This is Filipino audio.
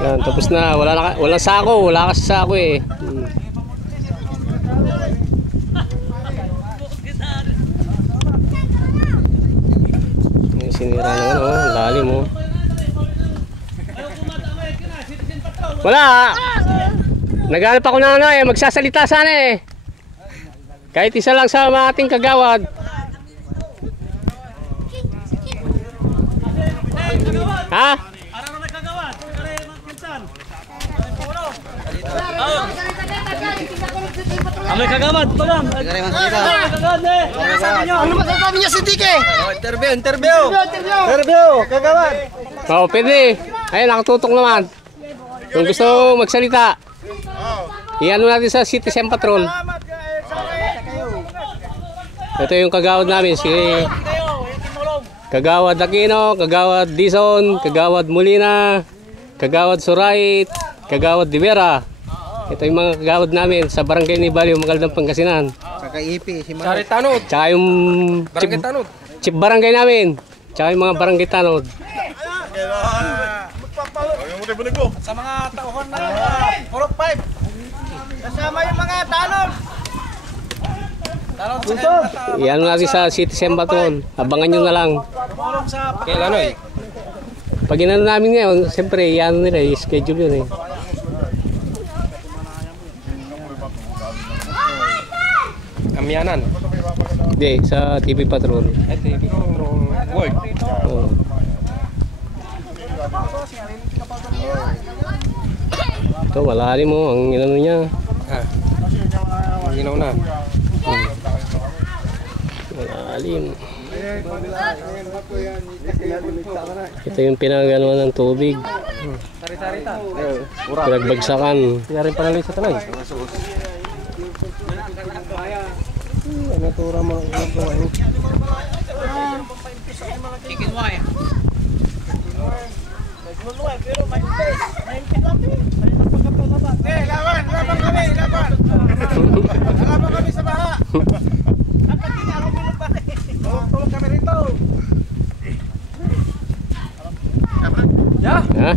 Yan, tapos na. Walang sako. Wala kasi sako eh. Sinira na ano, lalim mo. Wala. Naghanap ako na ano eh, magsasalita sana eh. Kahit isa lang sa ating kagawad. Ha? May kagawad pa lang. Ano masasabi niya si Tike? Interview, kagawad. Oo, pwede. Ayun, nakatutok naman. Kung gusto magsalita, iyan natin sa Citizen Patrol. Ito yung kagawad namin, si Kagawad Aquino, Kagawad Dizon, Kagawad Molina, Kagawad Surait, Kagawad Divera. Ito yung mga kagawad namin sa barangay ni Baliw, Magaldang, Pangasinan. Saka IP, si Sari Tanod. Tsaka yung Barangay Tanod. chip barangay namin. Tsaka yung mga barangay Tanod. Sa mga tauhan na 4-5. Kasama yung mga Tanod. Iyan natin sa Citizen Patrol. Abangan nyo na lang. Kailan eh? Pag inano namin ngayon, siyempre, iyan nila, i-schedule yun eh. Amyanan. Hindi, sa TV Patrol. Ay, TV World. Oo. Ito, malalim mo, ang inano niya. Ginaw na. Malalim. Ito yung pinaganoan ng tubig. Pinagbagsakan. Kaya rin pala sa tanay. Natura mo ang gawain. Chicken wire. Pero may laban kami. Laban kami sa baha. Tulog kami rito. Ya? Ha?